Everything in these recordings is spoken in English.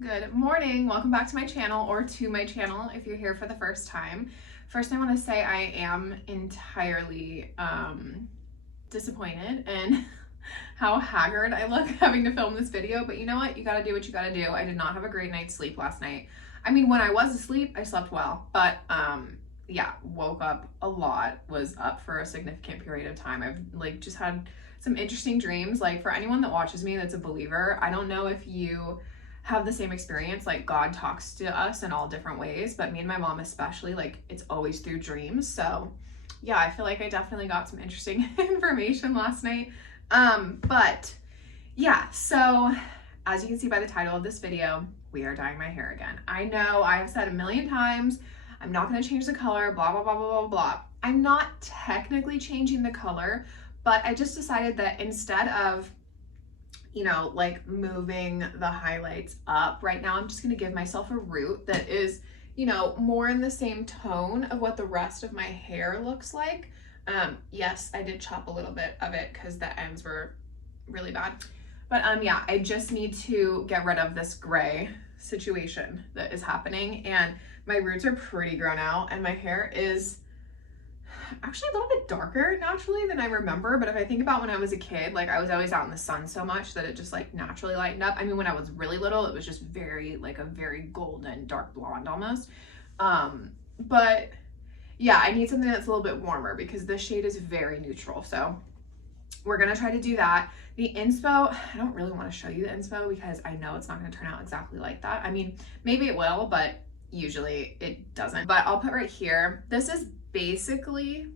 Good morning, welcome back to my channel, or to my channel if you're here for the first time. First, I want to say I am entirely disappointed in how haggard I look having to film this video, but you know what? You gotta do what you gotta do. I did not have a great night's sleep last night. I mean, when I was asleep, I slept well, but yeah, woke up a lot, was up for a significant period of time. I've just had some interesting dreams. Like, for anyone that watches me that's a believer, I don't know if you have the same experience. Like, God talks to us in all different ways, but me and my mom especially, like, it's always through dreams. So yeah, I feel like I definitely got some interesting information last night. But yeah, so as you can see by the title of this video, we are dyeing my hair again. I know I have said a million times, I'm not going to change the color, blah, blah, blah, blah, blah, blah. I'm not technically changing the color, but I just decided that instead of like moving the highlights up right now, I'm just going to give myself a root that is, more in the same tone of what the rest of my hair looks like. Yes, I did chop a little bit of it because the ends were really bad. But yeah, I just need to get rid of this gray situation that is happening, and my roots are pretty grown out, and my hair is actually a little bit darker naturally than I remember. But if I think about when I was a kid, like, I was always out in the sun so much that it just like naturally lightened up. I mean, when I was really little, it was just very like a very golden dark blonde almost. But yeah, I need something that's a little bit warmer because this shade is very neutral. So we're gonna try to do that. The inspo, I don't really want to show you the inspo because I know it's not going to turn out exactly like that. I mean, maybe it will, but usually it doesn't. But I'll put right here. This is basically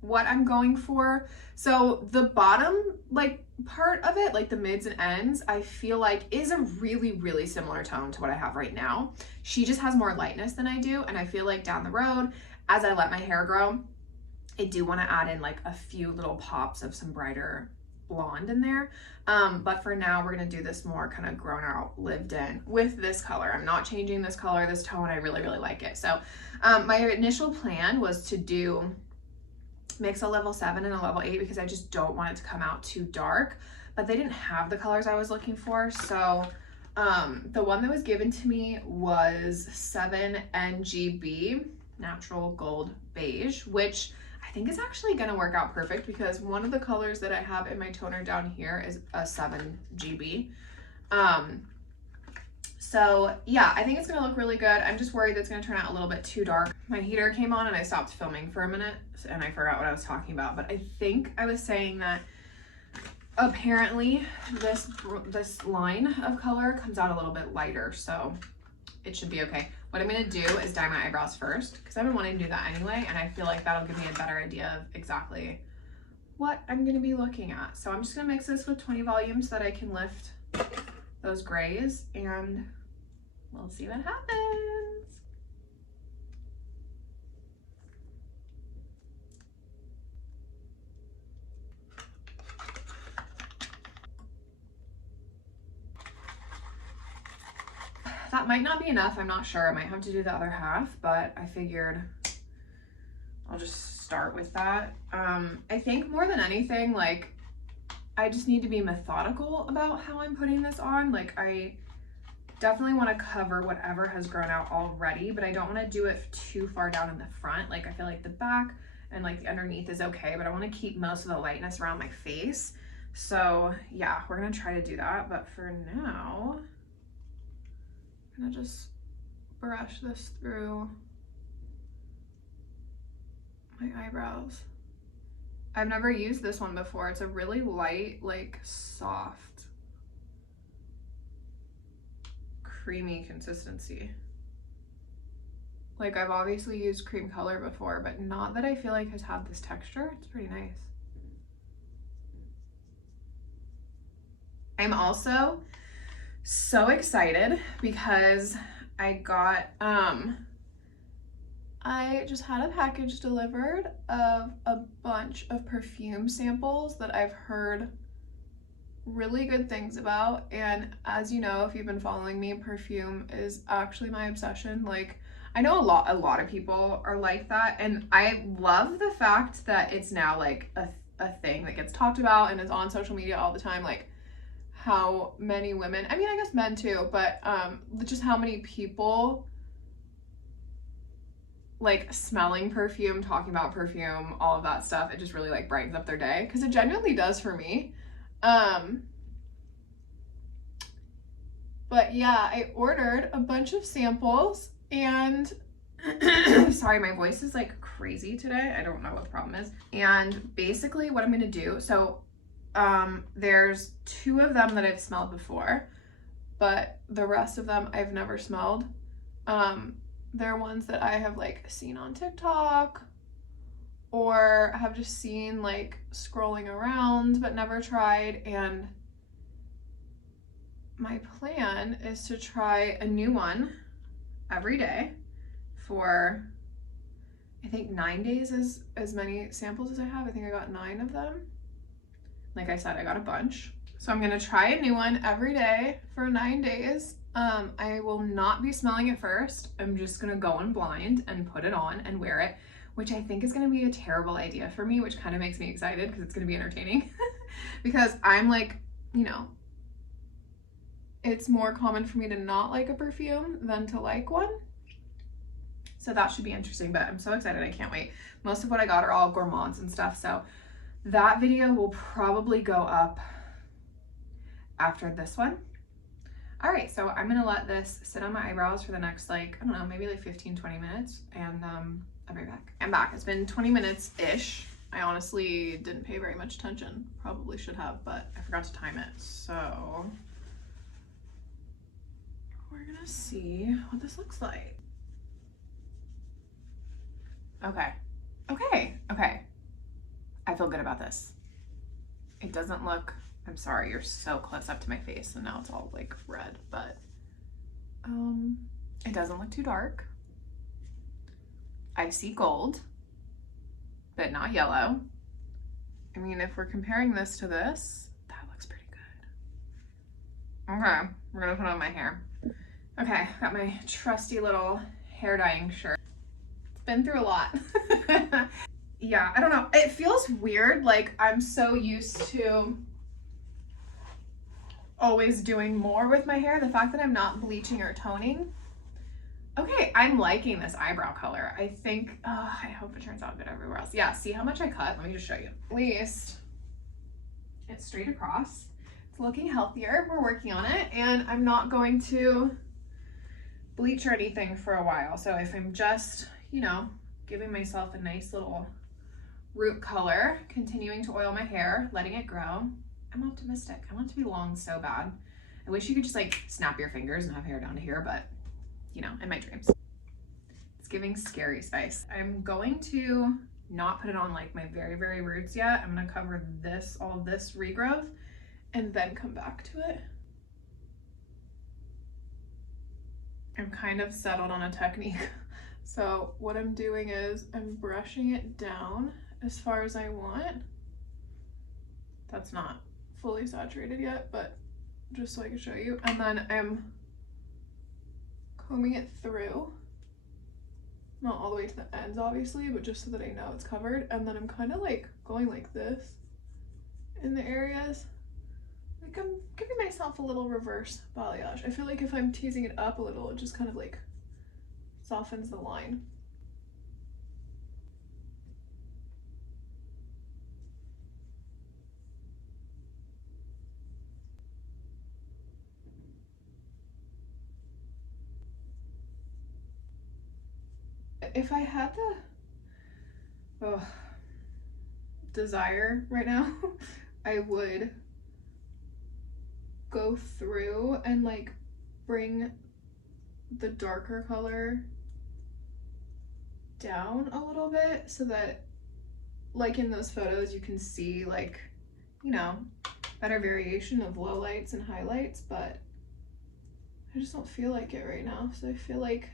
what I'm going for. So the bottom like part of it, like the mids and ends, I feel like is a really, really similar tone to what I have right now. She just has more lightness than I do, and I feel like down the road, as I let my hair grow, I do want to add in like a few little pops of some brighter blonde in there. But for now, we're going to do this more kind of grown out, lived in with this color. I'm not changing this color, this tone. I really, really like it. So my initial plan was to mix a level 7 and a level 8 because I just don't want it to come out too dark, but they didn't have the colors I was looking for. So the one that was given to me was 7 NGB, Natural Gold Beige, which I think is actually going to work out perfect because one of the colors that I have in my toner down here is a 7 GB. So yeah, I think it's going to look really good. I'm just worried that it's going to turn out a little bit too dark. My heater came on and I stopped filming for a minute and I forgot what I was talking about, but I think I was saying that apparently this line of color comes out a little bit lighter, so it should be okay. What I'm gonna do is dye my eyebrows first because I've been wanting to do that anyway, and I feel like that'll give me a better idea of exactly what I'm gonna be looking at. So I'm just gonna mix this with 20 volumes so that I can lift those grays, and we'll see what happens. That might not be enough, I'm not sure. I might have to do the other half, but I figured I'll just start with that. I think more than anything, like, I just need to be methodical about how I'm putting this on. Like, I definitely want to cover whatever has grown out already, but I don't want to do it too far down in the front. Like, I feel like the back and like the underneath is okay, but I want to keep most of the lightness around my face. So yeah, we're gonna try to do that, but for now, I'm gonna just brush this through my eyebrows. I've never used this one before. It's a really light, like soft, creamy consistency. Like, I've obviously used cream color before, but not that I feel like has had this texture. It's pretty nice. I'm also so excited because I just had a package delivered of a bunch of perfume samples that I've heard really good things about. And as you know, if you've been following me, perfume is actually my obsession. Like, I know a lot of people are like that, and I love the fact that it's now like a thing that gets talked about and is on social media all the time. Like, how many women, I mean, I guess men too, but just how many people like smelling perfume, talking about perfume, all of that stuff, it just really like brightens up their day, because it genuinely does for me. But yeah, I ordered a bunch of samples, and sorry, my voice is like crazy today. I don't know what the problem is. And basically what I'm gonna do, so there's 2 of them that I've smelled before, but the rest of them I've never smelled. They're ones that I have like seen on TikTok or have just seen like scrolling around but never tried. And my plan is to try a new one every day for, I think 9 days, as many samples as I have. I think I got 9 of them. Like I said, I got a bunch. So I'm gonna try a new one every day for 9 days. I will not be smelling it first. I'm just gonna go in blind and put it on and wear it, which I think is gonna be a terrible idea for me, which kind of makes me excited because it's gonna be entertaining. Because I'm like, you know, it's more common for me to not like a perfume than to like one. So that should be interesting, but I'm so excited, I can't wait. Most of what I got are all gourmands and stuff, so that video will probably go up after this one. All right, so I'm gonna let this sit on my eyebrows for the next, like, I don't know, maybe like 15-20 minutes, and I'll be back. I'm back. It's been 20 minutes-ish. I honestly didn't pay very much attention. Probably should have, but I forgot to time it. So we're gonna see what this looks like. Okay. I feel good about this. It doesn't look, I'm sorry, you're so close up to my face and now it's all like red, but it doesn't look too dark. I see gold, but not yellow. I mean, if we're comparing this to this, that looks pretty good. Okay, we're gonna put on my hair. Okay, got my trusty little hair dyeing shirt. It's been through a lot. Yeah, I don't know. It feels weird. Like, I'm so used to always doing more with my hair. The fact that I'm not bleaching or toning. Okay, I'm liking this eyebrow color. I think, I hope it turns out good everywhere else. Yeah, see how much I cut? Let me just show you. At least it's straight across. It's looking healthier. We're working on it. And I'm not going to bleach or anything for a while. So if I'm just, you know, giving myself a nice little root color, continuing to oil my hair, letting it grow, I'm optimistic. I want it to be long so bad. I wish you could just like snap your fingers and have hair down to here, but you know, in my dreams. It's giving Scary Spice. I'm going to not put it on like my very, very roots yet. I'm gonna cover this, all this regrowth, and then come back to it. I'm kind of settled on a technique. So what I'm doing is I'm brushing it down as far as I want. That's not fully saturated yet, but just so I can show you. And then I'm combing it through. Not all the way to the ends, obviously, but just so that I know it's covered. And then I'm kind of like going like this in the areas. Like I'm giving myself a little reverse balayage. I feel like if I'm teasing it up a little, it just kind of like softens the line. If I had the desire right now, I would go through and like bring the darker color down a little bit so that like in those photos you can see like, you know, better variation of lowlights and highlights, but I just don't feel like it right now. So I feel like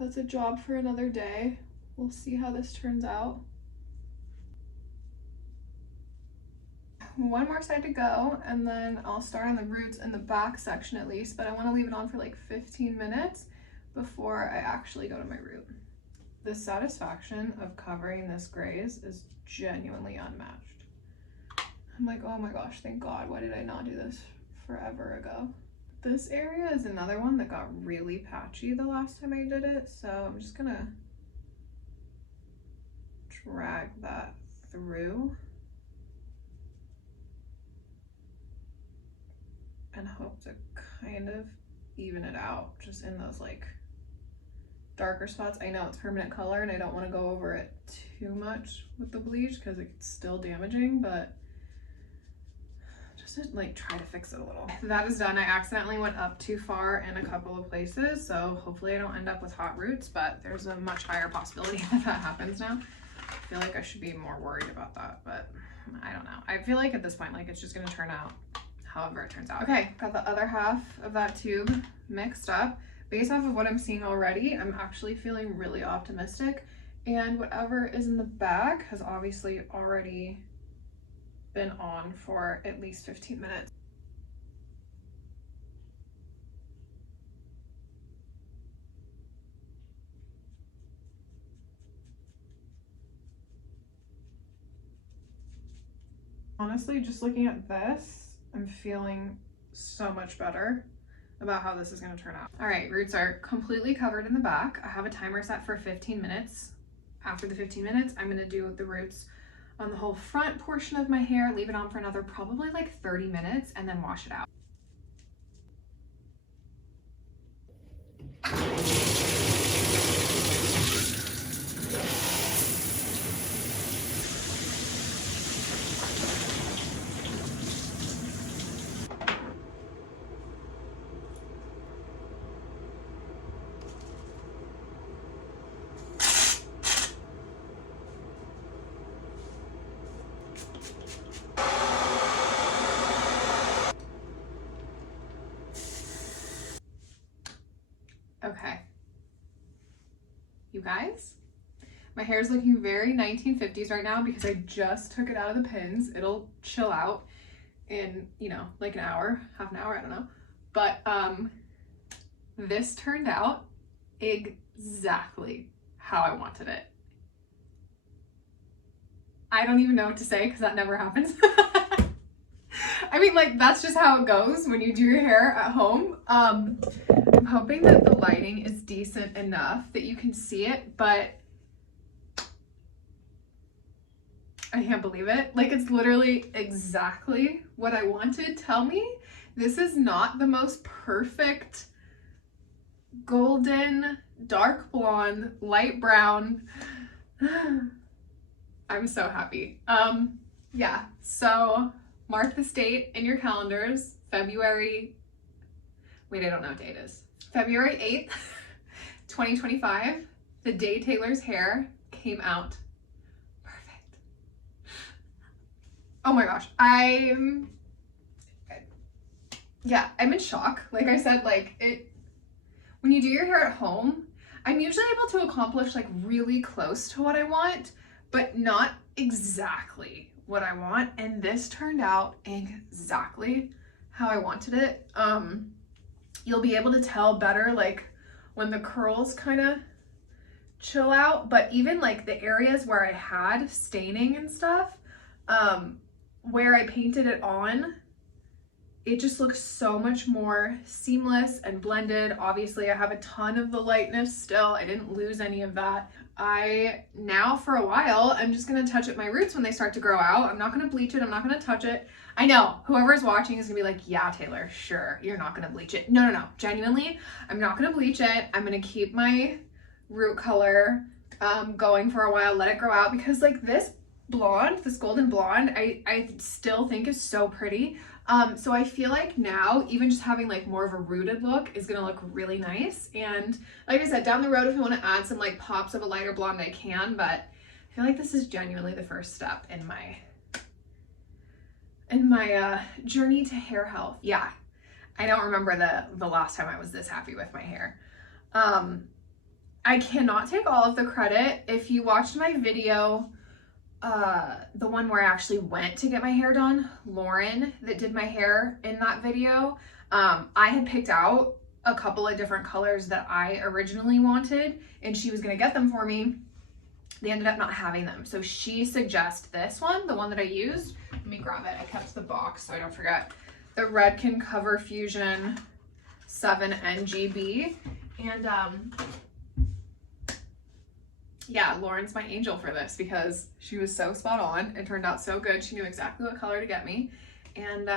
that's a job for another day. We'll see how this turns out. One more side to go, and then I'll start on the roots in the back section at least, but I want to leave it on for like 15 minutes before I actually go to my root. The satisfaction of covering this grays is genuinely unmatched. I'm like, oh my gosh, thank God, why did I not do this forever ago. This area is another one that got really patchy the last time I did it, so I'm just gonna drag that through and hope to kind of even it out just in those like darker spots. I know it's permanent color and I don't want to go over it too much with the bleach because it's still damaging, but just to like try to fix it a little. That is done. I accidentally went up too far in a couple of places, so hopefully I don't end up with hot roots, but there's a much higher possibility that that happens now. I feel like I should be more worried about that, but I don't know. I feel like at this point, like it's just gonna turn out however it turns out. Okay, got the other half of that tube mixed up. Based off of what I'm seeing already, I'm actually feeling really optimistic, and whatever is in the back has obviously already been on for at least 15 minutes. Honestly, just looking at this, I'm feeling so much better about how this is going to turn out. All right, roots are completely covered in the back. I have a timer set for 15 minutes. After the 15 minutes, I'm going to do the roots on the whole front portion of my hair, leave it on for another probably like 30 minutes, and then wash it out. Okay, you guys, my hair is looking very 1950s right now because I just took it out of the pins. It'll chill out in, you know, like an hour, half an hour, I don't know. But this turned out exactly how I wanted it. I don't even know what to say because that never happens. I mean, like, that's just how it goes when you do your hair at home. I'm hoping that the lighting is decent enough that you can see it, but I can't believe it. Like, it's literally exactly what I wanted. Tell me this is not the most perfect golden, dark blonde, light brown. I'm so happy. Yeah, so mark this date in your calendars, February, wait, I don't know what date it is. February 8th, 2025, the day Taylor's hair came out perfect. Oh my gosh, I'm in shock. Like I said, like when you do your hair at home, I'm usually able to accomplish like really close to what I want, but not exactly what I want. And this turned out exactly how I wanted it. You'll be able to tell better like when the curls kind of chill out, but even like the areas where I had staining and stuff, where I painted it on, it just looks so much more seamless and blended. Obviously, I have a ton of the lightness still. I didn't lose any of that. I now for a while, I'm just gonna touch up my roots when they start to grow out. I'm not gonna bleach it, I'm not gonna touch it. I know, whoever's watching is gonna be like, yeah, Taylor, sure, you're not gonna bleach it. No, genuinely, I'm not gonna bleach it. I'm gonna keep my root color going for a while, let it grow out, because like this blonde, this golden blonde, I still think is so pretty. So I feel like now even just having like more of a rooted look is gonna look really nice. And like I said, down the road, if I want to add some like pops of a lighter blonde, I can, but I feel like this is genuinely the first step in my journey to hair health. Yeah, I don't remember the last time I was this happy with my hair. I cannot take all of the credit. If you watched my video, the one where I actually went to get my hair done, Lauren that did my hair in that video, I had picked out a couple of different colors that I originally wanted and she was gonna get them for me. They ended up not having them. So she suggested this one, the one that I used. Let me grab it. I kept the box so I don't forget. the Redken Cover Fusion 7 NGB. And yeah, Lauren's my angel for this because she was so spot on. It turned out so good. She knew exactly what color to get me. And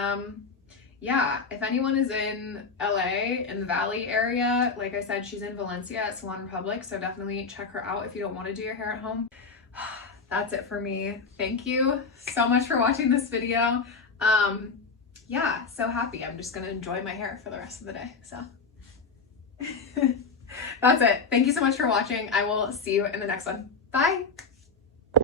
yeah, if anyone is in LA, in the Valley area, like I said, she's in Valencia at Salon Republic, so definitely check her out if you don't want to do your hair at home. That's it for me. Thank you so much for watching this video. Yeah, so happy. I'm just gonna enjoy my hair for the rest of the day, so. That's it. Thank you so much for watching. I will see you in the next one. Bye.